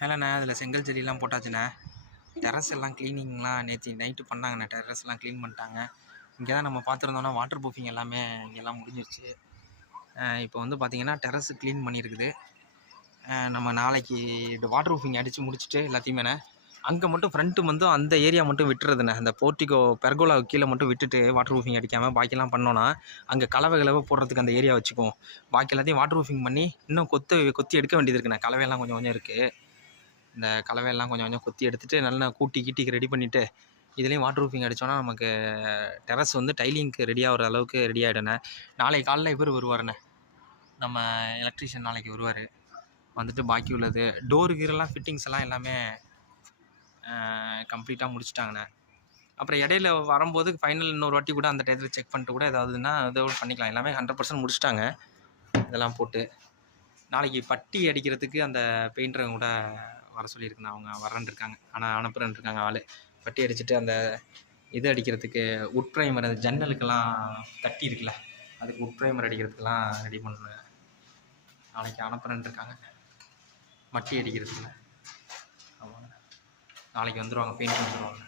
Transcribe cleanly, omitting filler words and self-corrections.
வேலைண்ணே அதில் செங்கல் ஜெல்லிலாம் போட்டாச்சுண்ணே. டெரஸ் எல்லாம் க்ளீனிங்லாம் நேற்று நைட்டு பண்ணாங்கண்ணே. டெரஸ்லாம் க்ளீன் பண்ணிட்டாங்க. இங்கே தான் நம்ம பார்த்துருந்தோன்னா வாட்டர் ப்ரூஃபிங் எல்லாமே இங்கெல்லாம் முடிஞ்சிருச்சு. இப்போ வந்து பார்த்திங்கன்னா டெரஸ் க்ளீன் பண்ணியிருக்குது. நம்ம நாளைக்கு வாட்டர் ப்ரூஃபிங் அடித்து முடிச்சுட்டு எல்லாத்தையுமேண்ணே அங்கே மட்டும் ஃப்ரண்ட்டு வந்து அந்த ஏரியா மட்டும் விட்டுறதுண்ணே. அந்த போர்ட்டிகோ பெர்கோலா கீழே மட்டும் விட்டுட்டு வாட்டர் ப்ரூஃபிங் அடிக்காமல் பாக்கியெல்லாம் பண்ணோன்னா அங்கே கலவை போடுறதுக்கு அந்த ஏரியா வச்சுக்கும். பாக்கி எல்லாத்தையும் வாட்டர் ப்ரூஃபிங் பண்ணி இன்னும் கொத்தி எடுக்க வேண்டியது இருக்குண்ணே. கலவையெல்லாம் கொஞ்சம் இருக்குது. இந்த கலவையெல்லாம் கொஞ்சம் கொத்தி எடுத்துகிட்டு நல்லா கீட்டிக்கு ரெடி பண்ணிவிட்டு இதுலேயும் வாட்டர் ப்ரூஃபிங் அடித்தோன்னா நமக்கு டெரஸ் வந்து டைலிங்க்கு ரெடி ஆகிற அளவுக்கு ரெடி ஆகிடுண்ணே. நாளைக்கு காலைல இவர் வருவாருண்ணே, நம்ம எலக்ட்ரீஷியன் நாளைக்கு வருவார். வந்துட்டு பாக்கி உள்ளது டோருக்கெல்லாம் ஃபிட்டிங்ஸ் எல்லாம் எல்லாமே கம்ப்ளீட்டாக முடிச்சுட்டாங்கண்ணே. அப்புறம் இடையில வரும்போது ஃபைனல் இன்னொரு வாட்டி கூட அந்த டயத்தில் செக் பண்ணிட்டு கூட ஏதாவதுன்னா இதோட பண்ணிக்கலாம். எல்லாமே 100% முடிச்சிட்டாங்க. இதெல்லாம் போட்டு நாளைக்கு பட்டி அடிக்கிறதுக்கு அந்த பெயிண்டரை கூட வர சொல்லியிருக்குண்ணா. அவங்க வரேன்னு இருக்காங்க, ஆனால் அனுப்புறேன்னு இருக்காங்க ஆள். பட்டி அடிச்சுட்டு அந்த இது அடிக்கிறதுக்கு உட் ப்ரைமர், அந்த ஜன்னலுக்கெல்லாம் தட்டி இருக்குல்ல, அதுக்கு உட் ப்ரைமர் அடிக்கிறதுக்கெல்லாம் ரெடி பண்ணுவேன். நாளைக்கு அனுப்புறேன்னு இருக்காங்க மட்டி அடிக்கிறதுக்கு. ஆமாங்க, நாளைக்கு வந்துடுவாங்க, பெயிண்ட் வந்துடுவாங்க.